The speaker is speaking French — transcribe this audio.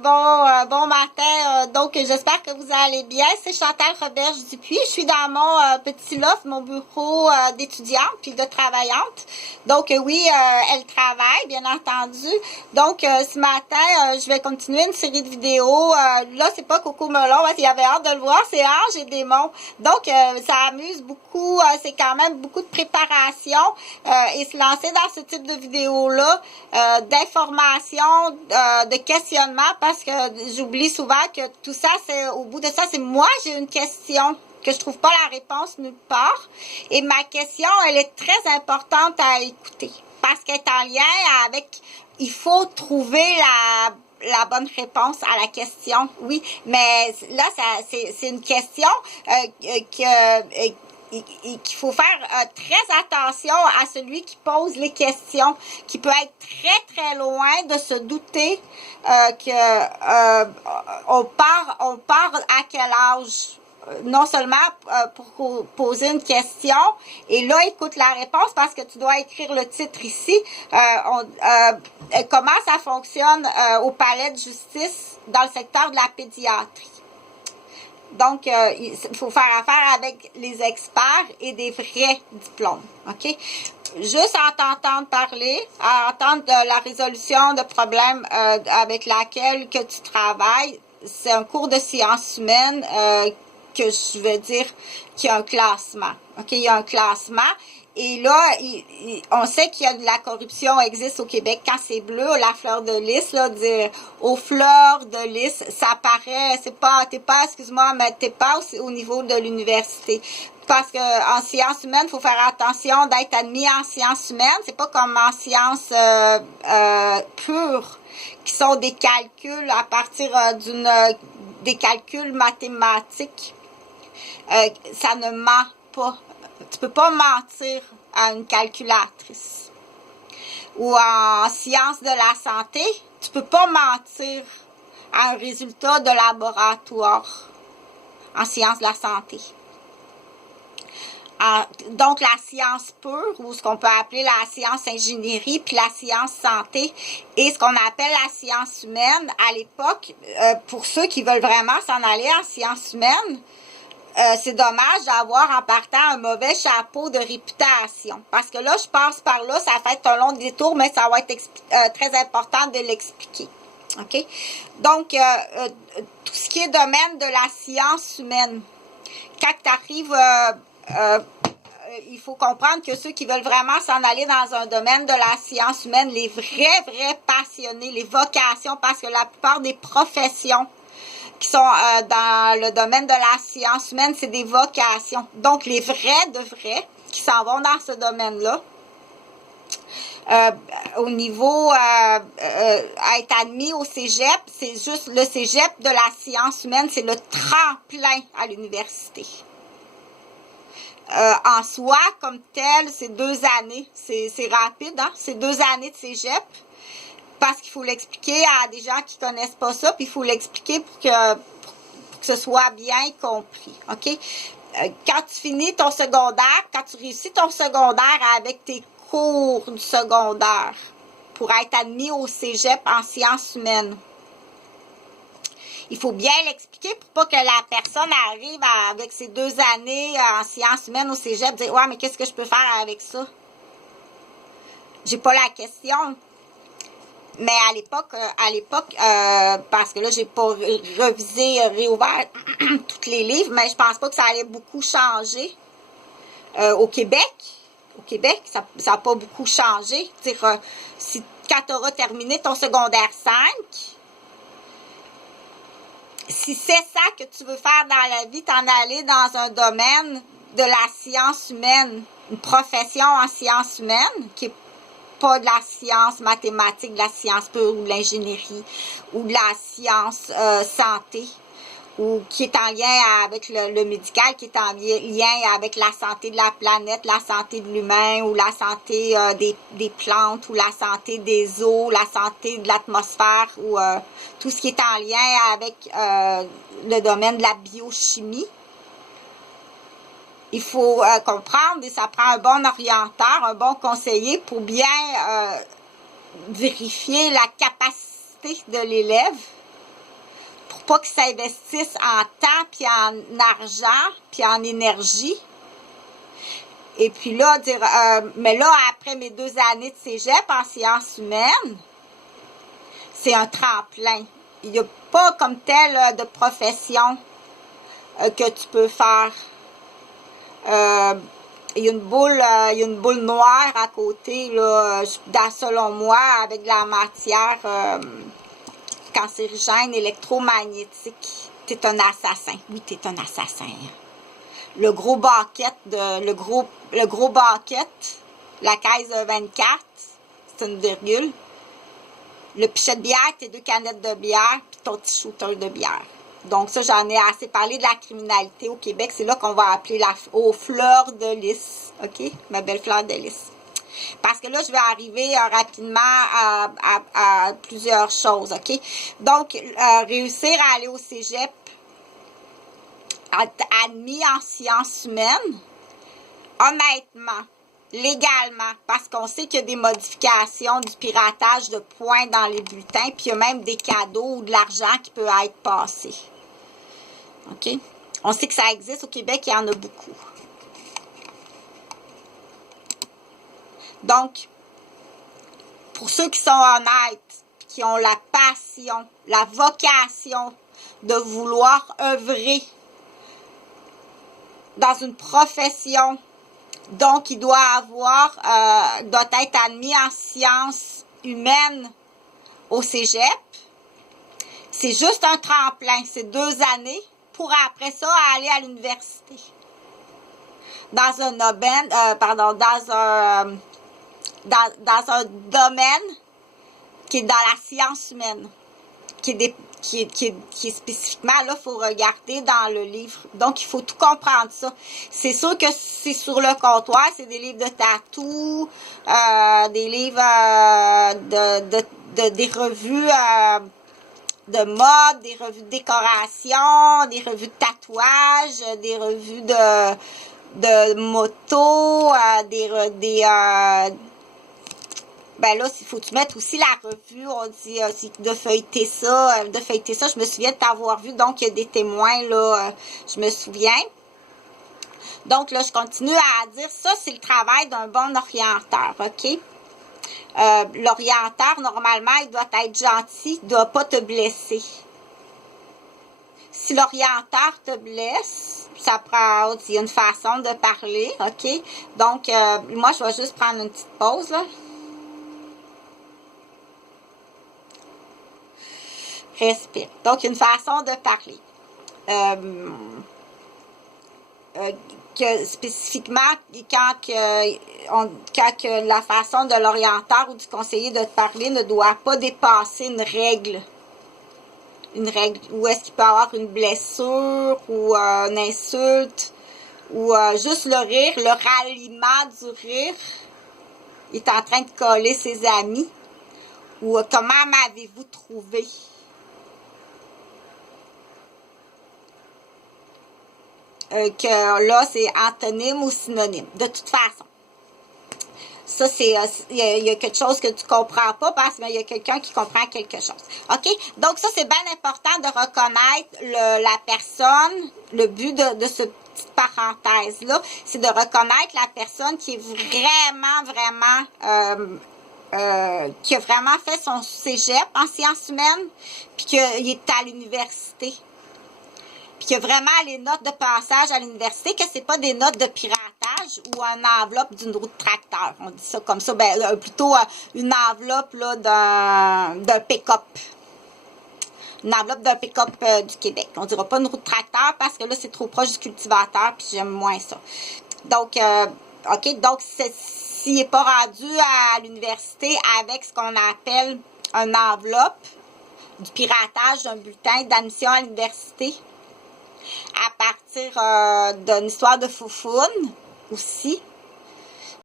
bon matin. Donc, j'espère que vous allez bien. C'est Chantal Roberge-Dupuis. Je suis dans mon petit loft, mon bureau d'étudiante puis de travaillante. Donc, oui, elle travaille, bien entendu. Donc, ce matin, je vais continuer une série de vidéos. Là, c'est pas Coco Melon, hein, il y avait hâte de le voir. C'est Ange et Démon. Donc, ça amuse beaucoup. C'est quand même beaucoup de préparation. Et se lancer dans ce type de vidéo-là, d'informations, de questionnement, parce que j'oublie souvent que tout ça, c'est au bout de ça, c'est moi, j'ai une question que je trouve pas la réponse nulle part. Et ma question, elle est très importante à écouter, parce qu'elle est en lien avec, il faut trouver la bonne réponse à la question, oui, mais là, c'est une question qu'il faut faire très attention à celui qui pose les questions, qui peut être très, très loin de se douter on part à quel âge. Non seulement pour poser une question, et là, écoute la réponse parce que tu dois écrire le titre ici. Comment ça fonctionne au palais de justice dans le secteur de la pédiatrie. Donc, il faut faire affaire avec les experts et des vrais diplômes, OK? Juste en t'entendre parler, à entendre la résolution de problèmes avec laquelle que tu travailles, c'est un cours de sciences humaines que je veux dire qu'il y a un classement, OK? Il y a un classement. Et là, on sait qu'il y a de la corruption existe au Québec quand c'est bleu, la fleur de lys, là, dire aux fleurs de lys, ça paraît, excuse-moi, mais t'es pas au niveau de l'université. Parce que en sciences humaines, il faut faire attention d'être admis en sciences humaines. C'est pas comme en sciences pures, qui sont des calculs à partir des calculs mathématiques. Ça ne ment pas. Tu peux pas mentir à une calculatrice. Ou en sciences de la santé, tu peux pas mentir à un résultat de laboratoire en sciences de la santé. Donc, la science pure, ou ce qu'on peut appeler la science ingénierie, puis la science santé, et ce qu'on appelle la science humaine, à l'époque, pour ceux qui veulent vraiment s'en aller en sciences humaines, c'est dommage d'avoir en partant un mauvais chapeau de réputation. Parce que là, je passe par là, ça fait un long détour, mais ça va être très important de l'expliquer. OK? Donc, tout ce qui est domaine de la science humaine, quand tu arrives, il faut comprendre que ceux qui veulent vraiment s'en aller dans un domaine de la science humaine, les vrais passionnés, les vocations, parce que la plupart des professions qui sont dans le domaine de la science humaine, c'est des vocations. Donc, les vrais de vrais qui s'en vont dans ce domaine-là, au niveau à être admis au cégep, c'est juste le cégep de la science humaine, c'est le tremplin à l'université. En soi, comme tel, c'est 2 années. C'est rapide, hein? C'est 2 années de cégep. Parce qu'il faut l'expliquer à des gens qui connaissent pas ça, puis il faut l'expliquer pour que ce soit bien compris, OK? Quand tu finis ton secondaire, quand tu réussis ton secondaire avec tes cours du secondaire pour être admis au cégep en sciences humaines, il faut bien l'expliquer pour pas que la personne arrive avec ses 2 années en sciences humaines au cégep et dire « Ouais, mais qu'est-ce que je peux faire avec ça? » J'ai pas la question. Mais à l'époque, parce que là, j'ai pas réouvert tous les livres, mais je pense pas que ça allait beaucoup changer. Au Québec, ça n'a pas beaucoup changé. C'est-à-dire, quand tu auras terminé ton secondaire 5, si c'est ça que tu veux faire dans la vie, t'en aller dans un domaine de la science humaine, une profession en sciences humaines, qui est pas de la science mathématique, de la science pure ou de l'ingénierie ou de la science santé ou qui est en lien avec le médical, qui est en lien avec la santé de la planète, la santé de l'humain ou la santé des plantes ou la santé des eaux, la santé de l'atmosphère ou tout ce qui est en lien avec le domaine de la biochimie. Il faut comprendre, et ça prend un bon orienteur, un bon conseiller pour bien vérifier la capacité de l'élève pour pas qu'ils s'investissent en temps, puis en argent, puis en énergie. Et puis là, dire, mais là, après mes 2 années de cégep en sciences humaines, c'est un tremplin. Il n'y a pas comme tel de profession que tu peux faire. Il y a une boule noire à côté, là, selon moi, avec de la matière cancérigène, électromagnétique. T'es un assassin. Oui, t'es un assassin. Le gros bucket, le gros bucket, la caisse de 24, c'est une virgule. Le pichet de bière, tes 2 canettes de bière, puis ton petit shooter de bière. Donc ça, j'en ai assez parlé de la criminalité au Québec. C'est là qu'on va appeler aux fleurs de lys. OK? Ma belle fleur de lys. Parce que là, je vais arriver rapidement à plusieurs choses. OK? Donc, réussir à aller au cégep, admis en sciences humaines, honnêtement, légalement, parce qu'on sait qu'il y a des modifications du piratage de points dans les bulletins, puis il y a même des cadeaux ou de l'argent qui peut être passé. OK? On sait que ça existe au Québec, il y en a beaucoup. Donc, pour ceux qui sont honnêtes, qui ont la passion, la vocation de vouloir œuvrer dans une profession, donc il doit être admis en sciences humaines au cégep. C'est juste un tremplin, c'est 2 années pour après ça aller à l'université. Dans un domaine, dans un domaine qui est dans la science humaine, qui est spécifiquement, là, il faut regarder dans le livre. Donc, il faut tout comprendre ça. C'est sûr que c'est sur le comptoir, c'est des livres de tatou, des livres des revues de mode, des revues de décoration, des revues de tatouage, des revues de moto, ben là, il faut que tu mettes aussi la revue, on dit de feuilleter ça, je me souviens de t'avoir vu, donc il y a des témoins, là, je me souviens. Donc là, je continue à dire, ça, c'est le travail d'un bon orienteur, OK? L'orienteur, normalement, il doit être gentil, il ne doit pas te blesser. Si l'orienteur te blesse, ça prend, il y a une façon de parler, OK? Donc, moi, je vais juste prendre une petite pause, là. Respire. Donc, une façon de parler. Que spécifiquement, quand la façon de l'orienteur ou du conseiller de te parler ne doit pas dépasser une règle. Une règle. Où est-ce qu'il peut y avoir une blessure ou une insulte ou juste le rire, le ralliement du rire. Il est en train de coller ses amis. Ou comment m'avez-vous trouvé? Que là, c'est antonyme ou synonyme. De toute façon. Ça, c'est il y a quelque chose que tu comprends pas parce qu'il y a quelqu'un qui comprend quelque chose. OK? Donc, ça, c'est bien important de reconnaître la personne. Le but de cette petite parenthèse-là, c'est de reconnaître la personne qui est vraiment qui a vraiment fait son cégep en sciences humaines, puis qu'il est à l'université. Puis qu'il y a vraiment les notes de passage à l'université, que c'est pas des notes de piratage ou une enveloppe d'une roue de tracteur. On dit ça comme ça, ben plutôt une enveloppe là, d'un pick-up. Une enveloppe d'un pick-up du Québec. On dira pas une roue de tracteur parce que là, c'est trop proche du cultivateur, puis j'aime moins ça. Donc, OK, donc s'il n'est pas rendu à l'université avec ce qu'on appelle une enveloppe du piratage d'un bulletin d'admission à l'université, à partir d'une histoire de foufoune aussi,